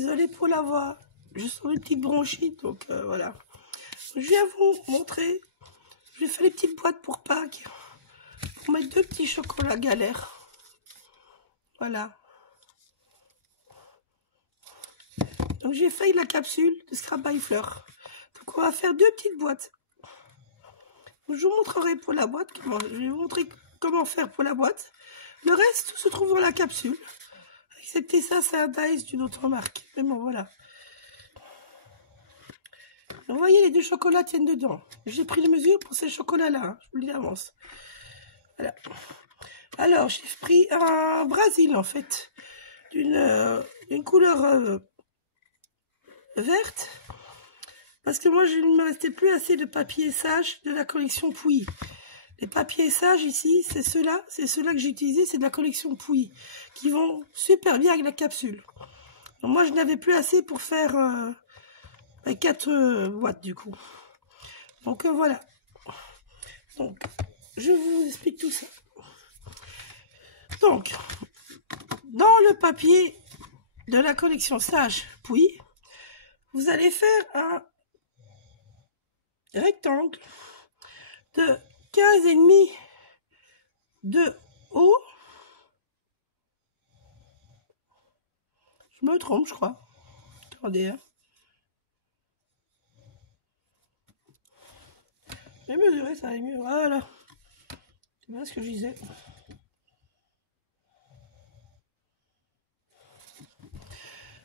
Désolée pour la voix. Je sens une petite bronchite, donc voilà. Je viens vous montrer. J'ai fait les petites boîtes pour Pâques. Pour mettre 2 petits chocolats galères. Voilà. Donc j'ai fait la capsule de Scrap by Fleur. Donc on va faire 2 petites boîtes. Je vous montrerai pour la boîte. Je vais vous montrer comment faire pour la boîte. Le reste se trouve dans la capsule. Excepté ça, c'est un dice d'une autre marque. Mais bon, voilà. Vous voyez, les 2 chocolats tiennent dedans. J'ai pris les mesures pour ces chocolats-là. Hein, je vous le dis d'avance. Voilà. Alors, j'ai pris un Brésil, en fait. D'une couleur verte. Parce que moi, il ne me restait plus assez de papier sage de la collection Pouilly. Les papiers sages ici, c'est ceux-là que j'ai utilisés, c'est de la collection Pouilly, qui vont super bien avec la capsule. Donc moi, je n'avais plus assez pour faire 4 boîtes du coup. Donc voilà. Donc, je vous explique tout ça. Donc, dans le papier de la collection sage Pouilly, vous allez faire un rectangle de 15,5 de haut. Je me trompe, je crois. Attendez. Hein. Je vais mesurer, ça va mieux. Voilà. C'est bien ce que je disais.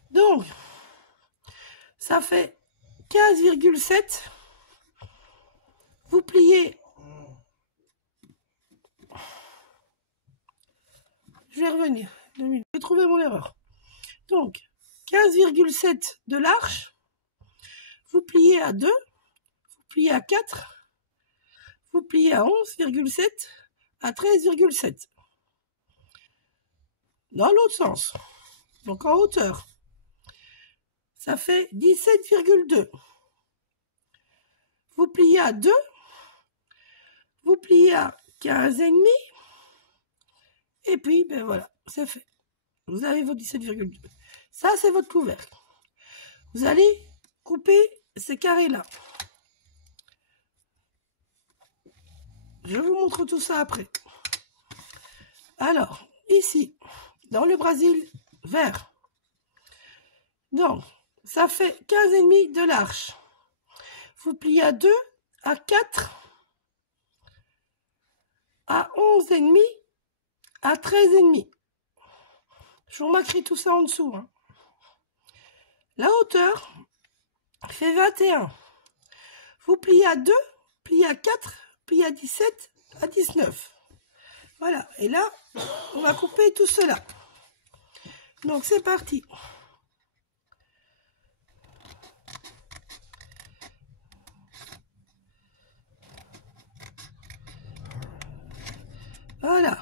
Donc, ça fait 15,7. Vous pliez. Je vais revenir. 2 minutes. J'ai trouvé mon erreur. Donc, 15,7 de l'arche. Vous pliez à 2. Vous pliez à 4. Vous pliez à 11,7. À 13,7. Dans l'autre sens. Donc, en hauteur. Ça fait 17,2. Vous pliez à 2. Vous pliez à 15,5. Et puis, ben voilà, c'est fait. Vous avez votre 17,2. Ça, c'est votre couvercle. Vous allez couper ces carrés-là. Je vous montre tout ça après. Alors, ici, dans le Brésil vert. Donc, ça fait 15,5 de l'arche. Vous pliez à 2, à 4, à 11,5, à 13,5. Je vous marquerai tout ça en dessous. Hein. La hauteur fait 21. Vous pliez à 2, pliez à 4, pliez à 17, à 19. Voilà. Et là, on va couper tout cela. Donc, c'est parti. Voilà.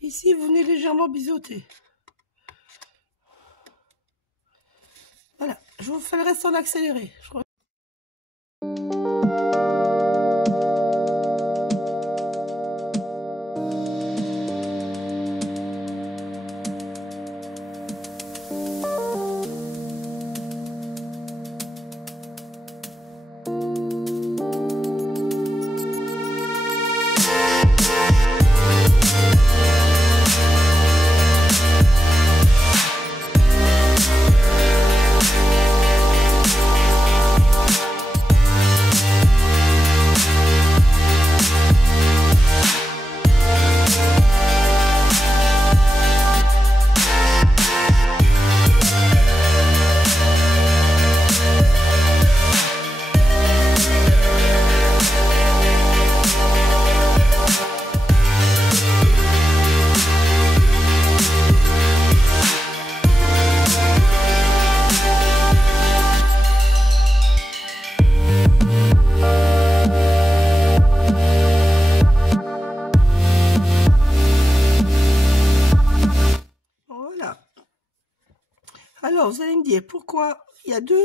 Ici, vous venez légèrement biseauter. Voilà. Je vous fais le reste en accéléré. Je crois. Alors, vous allez me dire pourquoi il y a 2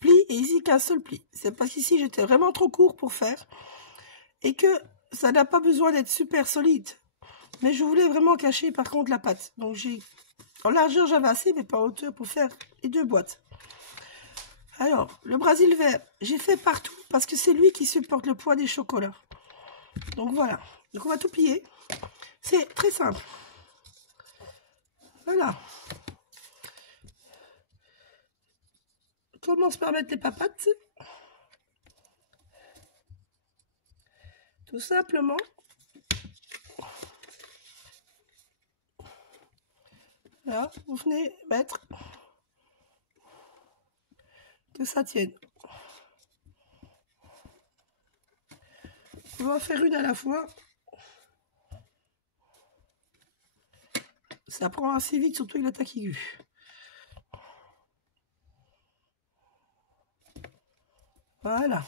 plis et ici qu'un seul pli. C'est parce qu'ici, j'étais vraiment trop court pour faire. et que ça n'a pas besoin d'être super solide. Mais je voulais vraiment cacher par contre la pâte. Donc en largeur j'avais assez, mais pas en hauteur pour faire les 2 boîtes. Alors, le Brésil vert, j'ai fait partout parce que c'est lui qui supporte le poids des chocolats. Donc voilà. Donc on va tout plier. C'est très simple. Voilà. On commence par mettre les papates. Tout simplement. Là, vous venez mettre que ça tienne. On va en faire une à la fois. Ça prend assez vite, surtout avec l'attaque aiguë. Voilà.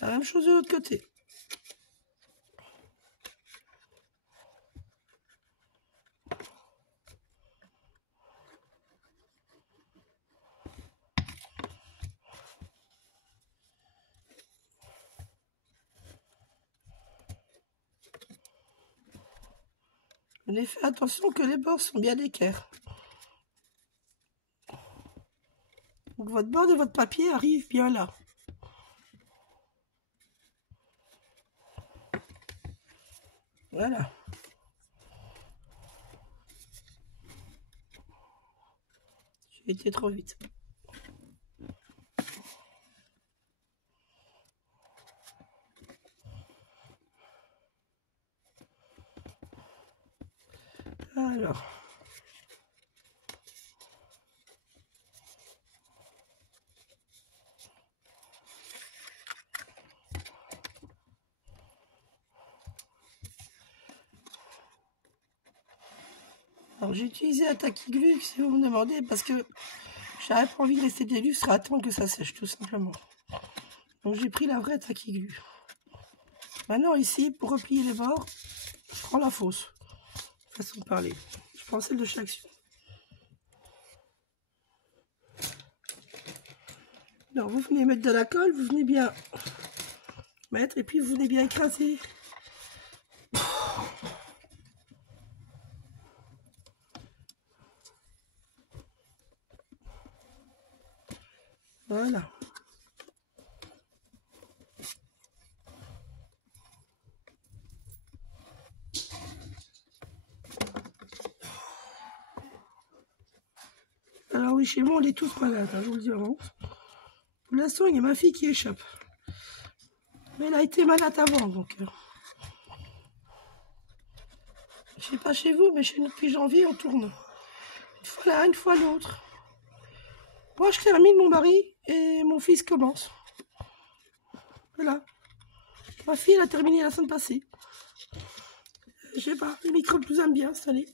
La même chose de l'autre côté. On a fait attention que les bords sont bien équerres. Donc votre bord de votre papier arrive bien là. Voilà. J'ai été trop vite. Alors. J'ai utilisé un taquiglue si vous me demandez parce que j'avais pas envie de rester délustre à attendre que ça sèche tout simplement. Donc j'ai pris la vraie taquiglue. Maintenant ici pour replier les bords, je prends la fausse façon de parler. Je prends celle de chez Action. Alors vous venez mettre de la colle, vous venez bien mettre et puis vous venez bien écraser. Voilà. Alors oui, chez moi, on est tous malades, hein, je vous le dis avant. Pour l'instant, il y a ma fille qui échappe. Mais elle a été malade avant, donc... Je sais pas chez vous, mais chez nous, depuis janvier, on tourne. Une fois là, une fois l'autre. Moi, je termine mon mari et mon fils commence. Voilà. Ma fille, elle a terminé la semaine passée. Je sais pas, les microbes nous aiment bien installés.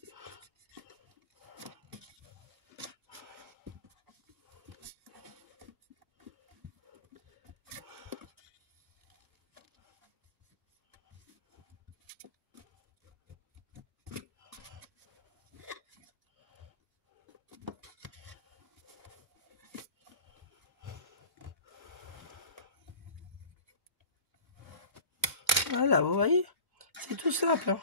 Voilà, vous voyez, c'est tout simple. Hein.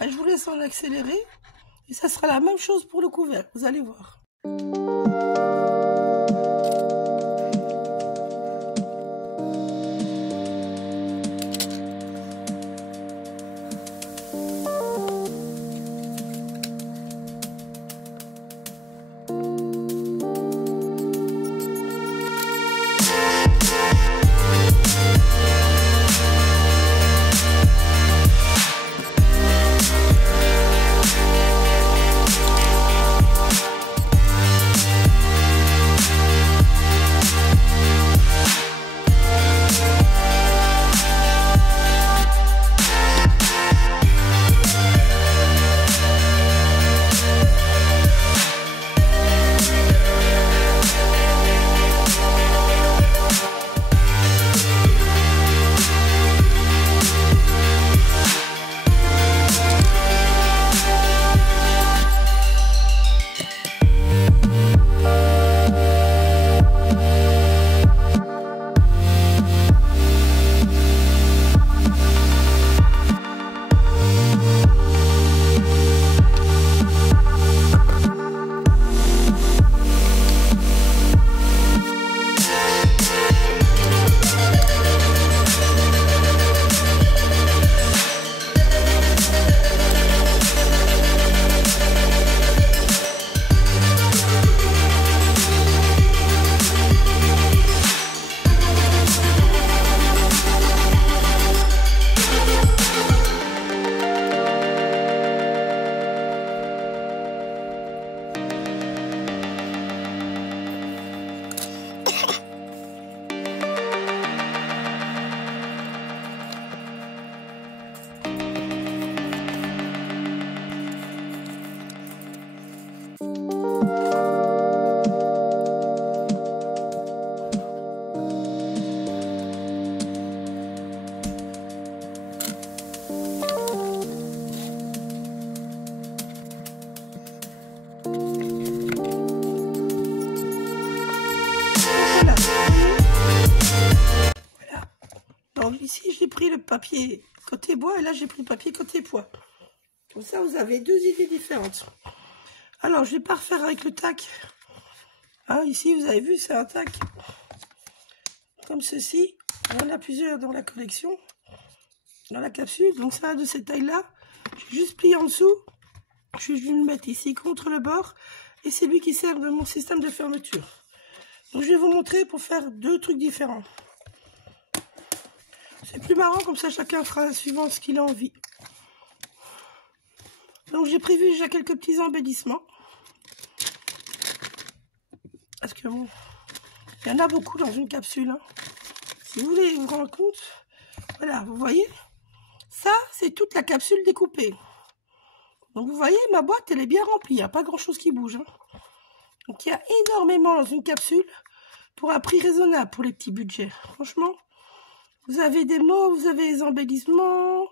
Je vous laisse en accélérer et ça sera la même chose pour le couvercle, vous allez voir. Voilà. Voilà. Donc ici, j'ai pris le papier côté bois et là, j'ai pris le papier côté poids. Comme ça, vous avez deux idées différentes. Alors, je vais pas refaire avec le tac. Hein, ici, vous avez vu, c'est un tac comme ceci. Il y en a plusieurs dans la collection, dans la capsule. Donc, ça de cette taille-là. J'ai juste plié en dessous. Je vais le mettre ici contre le bord. Et c'est lui qui sert de mon système de fermeture. Donc, je vais vous montrer pour faire deux trucs différents. C'est plus marrant, comme ça, chacun fera suivant ce qu'il a envie. Donc, j'ai prévu déjà quelques petits embellissements. Parce que bon, il y en a beaucoup dans une capsule. Hein. Si vous voulez vous rendre compte, voilà, vous voyez, ça, c'est toute la capsule découpée. Donc, vous voyez, ma boîte, elle est bien remplie. Il n'y a pas grand-chose qui bouge. Hein. Donc, il y a énormément dans une capsule pour un prix raisonnable pour les petits budgets. Franchement, vous avez des mots, vous avez des embellissements,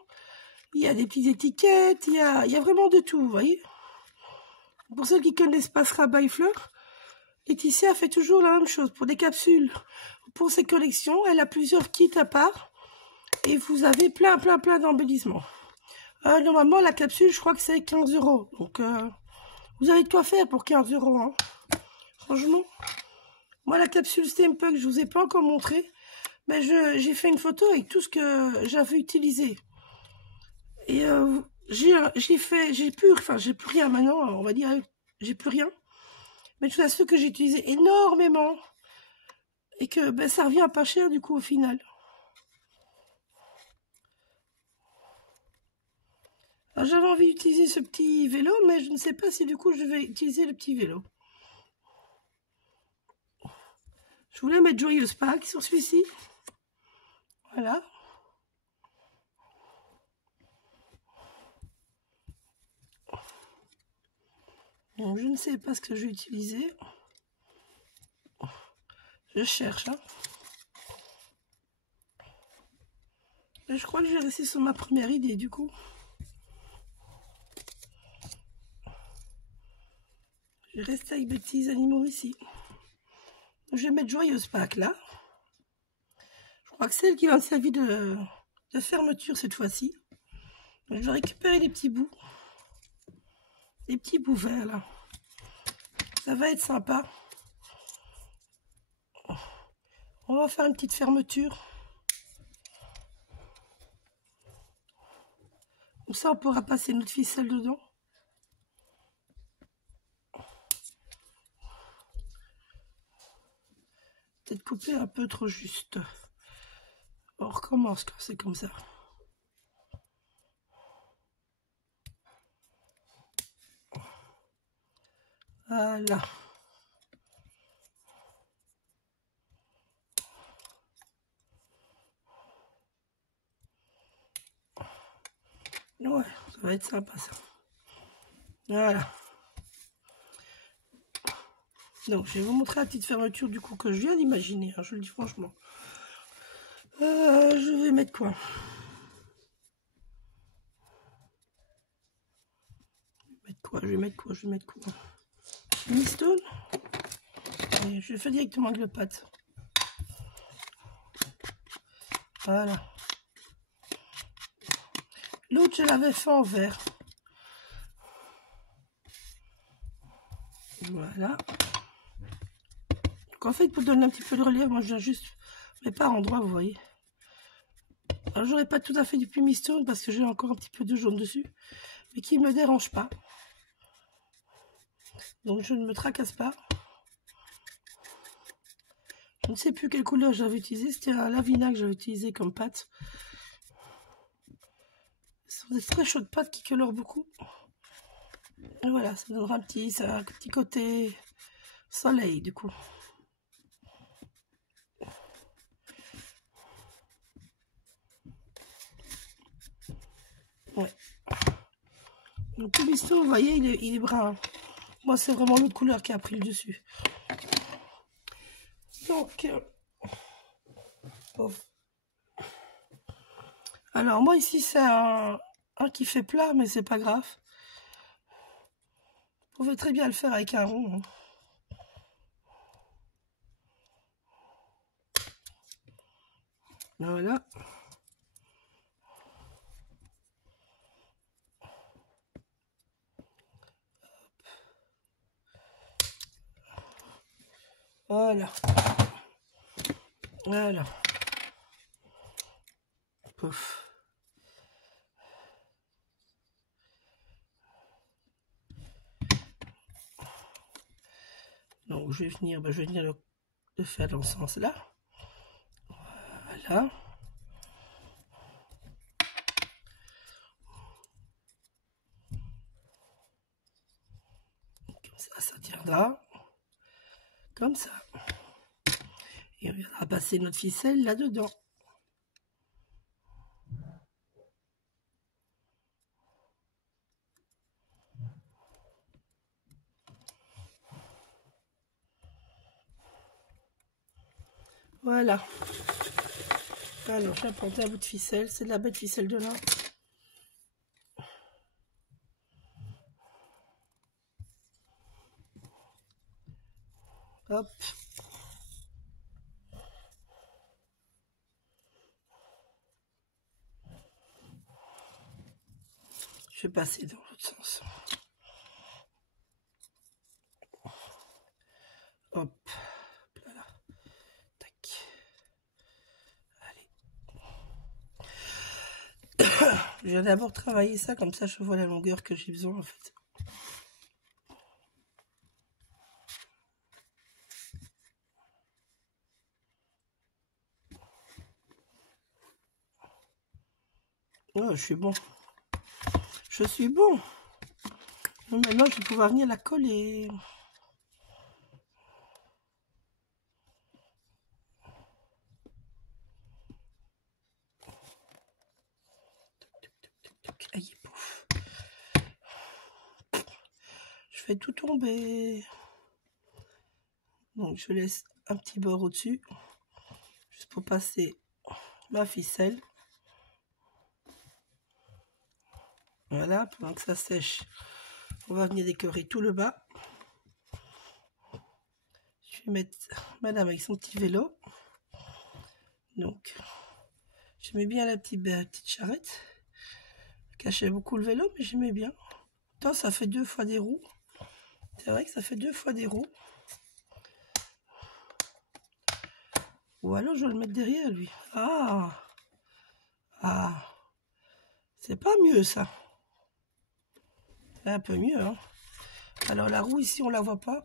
il y a des petites étiquettes, il y a vraiment de tout, vous voyez. Pour ceux qui connaissent pas Scrap by Fleur, Laetitia fait toujours la même chose. Pour des capsules, pour ses collections, elle a plusieurs kits à part. Et vous avez plein d'embellissements. Normalement, la capsule, je crois que c'est 15 €. Donc, vous avez de quoi faire pour 15 €. Hein. Franchement, moi, la capsule Steampunk, je vous ai pas encore montré. Mais j'ai fait une photo avec tout ce que j'avais utilisé. Et j'ai plus rien maintenant, on va dire, j'ai plus rien. Mais tout à ceux que j'ai utilisé énormément. Et que ben, ça revient pas cher du coup au final. J'avais envie d'utiliser ce petit vélo, mais je ne sais pas si du coup je vais utiliser le petit vélo. Je voulais mettre Joyeuse Pâques sur celui-ci. Voilà. Donc je ne sais pas ce que je vais utiliser. Je cherche. Hein. Et je crois que je vais rester sur ma première idée du coup. Je vais rester avec mes petits animaux ici. Donc, je vais mettre Joyeuse Pâques là. Je crois que c'est elle qui va me servir de fermeture cette fois-ci. Je vais récupérer les petits bouts. Les petits bouts verts là. Ça va être sympa. On va faire une petite fermeture. Comme ça, on pourra passer notre ficelle dedans. Peut-être couper un peu trop juste. On recommence quand c'est comme ça. Voilà. Ouais, ça va être sympa ça. Voilà. Donc, je vais vous montrer la petite fermeture du coup que je viens d'imaginer. Hein, je le dis franchement. Je vais mettre quoi? Je vais mettre quoi? Mistone. Et je fais directement avec le pâte. Voilà. L'autre, je l'avais fait en vert. Voilà. Donc en fait, pour donner un petit peu de relief, moi je viens juste, mais par endroit, vous voyez. Alors j'aurais pas tout à fait du Pumistone parce que j'ai encore un petit peu de jaune dessus, mais qui ne me dérange pas. Donc je ne me tracasse pas. Je ne sais plus quelle couleur j'avais utilisé, c'était un Lavina que j'avais utilisé comme pâte. Ce sont des très chaudes pâtes qui colorent beaucoup. Et voilà, ça donnera un petit côté soleil du coup. Ouais. Le Pumistone, vous voyez, il est brun. Moi, c'est vraiment l'autre couleur qui a pris le dessus. Donc, alors moi ici c'est un qui fait plat, mais c'est pas grave. Vous pouvez très bien le faire avec un rond. Hein. Voilà. Voilà. Voilà. Pouf. Donc je vais venir le faire dans ce sens-là. Voilà. Comme ça tiendra. Comme ça. Et on viendra passer notre ficelle là-dedans. Voilà. Alors, j'ai apporté un bout de ficelle. C'est de la belle ficelle de lin. Hop. Je vais passer dans l'autre sens. Hop. Voilà. Tac. Allez. Je vais d'abord travailler ça, comme ça je vois la longueur que j'ai besoin en fait. Oh, je suis bon. Je suis bon. Maintenant, je vais pouvoir venir la coller. Aïe, pouf. Je fais tout tomber. Donc, je laisse un petit bord au-dessus. Juste pour passer ma ficelle. Voilà, pendant que ça sèche, on va venir décorer tout le bas. Je vais mettre madame avec son petit vélo. Donc, j'aimais bien la petite charrette. Cachait beaucoup le vélo, mais j'aimais bien. Pourtant, ça fait 2 fois des roues. C'est vrai que ça fait 2 fois des roues. Ou alors, je vais le mettre derrière lui. Ah! Ah! C'est pas mieux, ça. C'est un peu mieux, hein. Alors, la roue, ici, on la voit pas.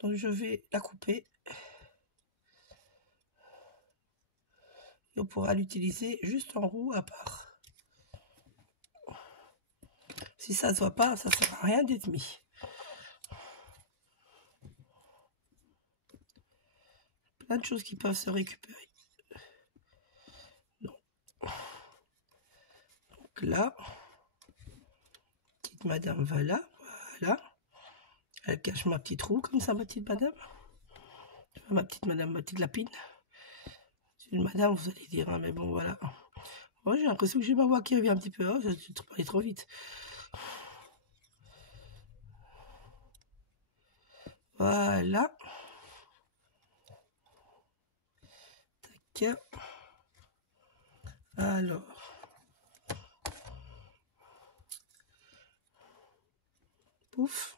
Donc, je vais la couper. Et on pourra l'utiliser juste en roue à part. Si ça ne se voit pas, ça ne sert à rien d'être mis. Plein de choses qui peuvent se récupérer. Donc là, petite madame va là. Voilà. Elle cache ma petite roue comme ça, ma petite madame. Ma petite madame, ma petite lapine. C'est une madame, vous allez dire, hein, mais bon, voilà. Moi, j'ai l'impression que j'ai ma voix qui revient un petit peu. Oh, je vais parler trop vite. Voilà. Tac. Alors. Pouf.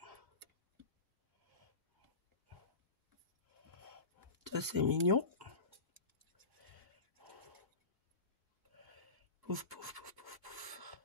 Ça, c'est mignon. Pouf, pouf, pouf, pouf, pouf.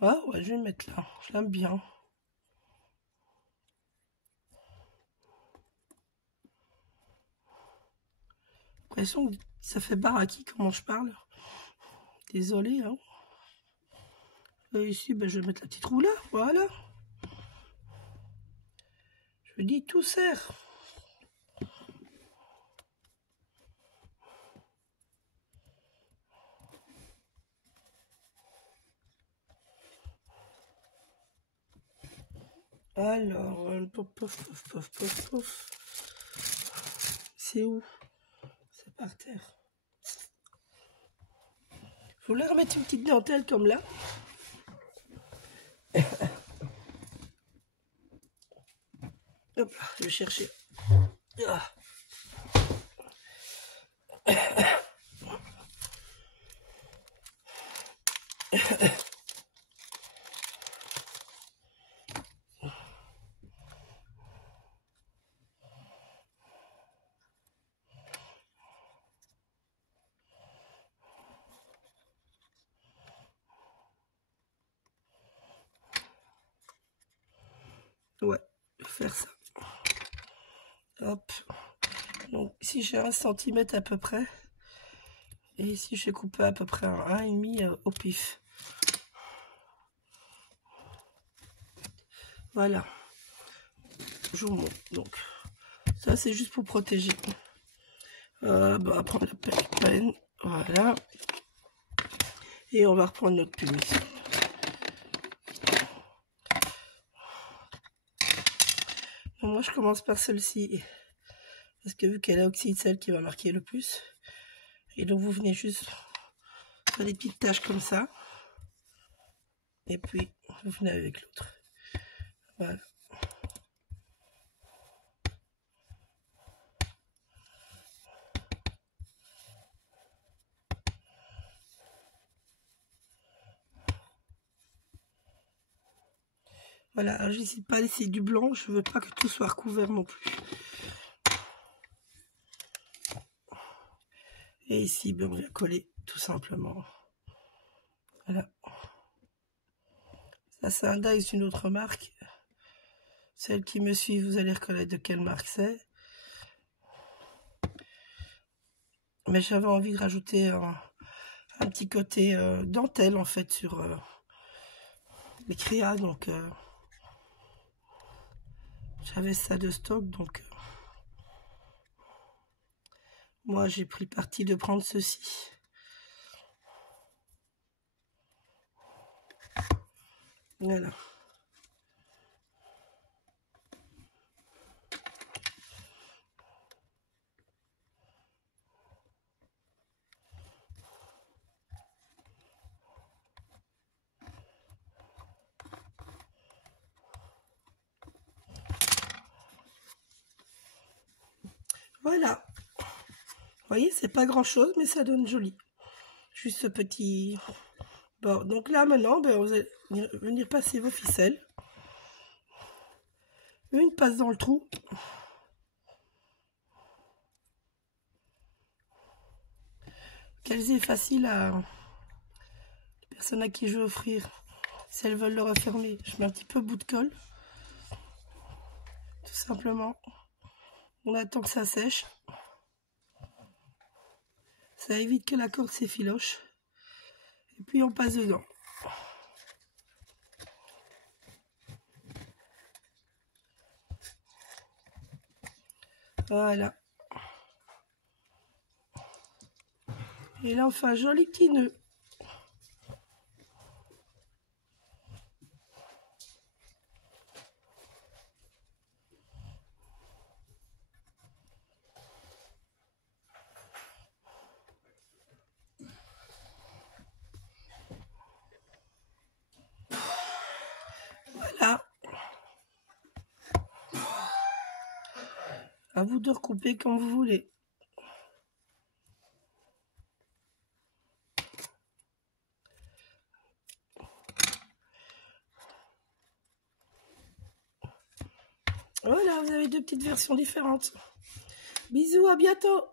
Ah ouais, je vais mettre là. Je l'aime bien. L'impression que ça fait baraki comment je parle. Désolée, hein. Et ici, ben, je vais mettre la petite roue là. Voilà. Je dis tout sert. Alors, pouf, pouf, pouf, pouf, pouf, pouf. C'est où? C'est par terre. Je voulais remettre une petite dentelle comme là. Hop là, je vais chercher. Ah. Ouais, je vais faire ça. Hop. Donc ici j'ai 1 centimètre à peu près. Et ici j'ai coupé à peu près un 1,5 au pif. Voilà. Je vous montre. Donc ça c'est juste pour protéger. On va prendre la peine. Voilà. Et on va reprendre notre pumice. Donc moi je commence par celle-ci. Parce que vu qu'elle a oxyde, celle qui va marquer le plus. Et donc vous venez juste faire des petites taches comme ça. Et puis vous venez avec l'autre. Voilà. Voilà, alors j'hésite pas à laisser du blanc, je veux pas que tout soit recouvert non plus. Et ici, ben, on vient coller tout simplement. Voilà. Ça, c'est un dies d'une autre marque. Celles qui me suivent, vous allez reconnaître de quelle marque c'est. Mais j'avais envie de rajouter un petit côté dentelle en fait sur les créas, donc j'avais ça de stock, donc moi j'ai pris le parti de prendre ceci. Voilà. Voilà. Vous voyez, c'est pas grand chose, mais ça donne joli. Juste ce petit... Bon, donc là maintenant, ben, vous allez venir passer vos ficelles. Une passe dans le trou. Qu'elles aient facile à... les personnes à qui je vais offrir. Si elles veulent le refermer, je mets un petit peu bout de colle. Tout simplement. On attend que ça sèche. Ça évite que la corde s'effiloche. Et puis on passe dedans. Voilà. Et là on fait un joli petit nœud. Voilà. À vous de recouper comme vous voulez. Voilà, vous avez deux petites versions différentes. Bisous, à bientôt!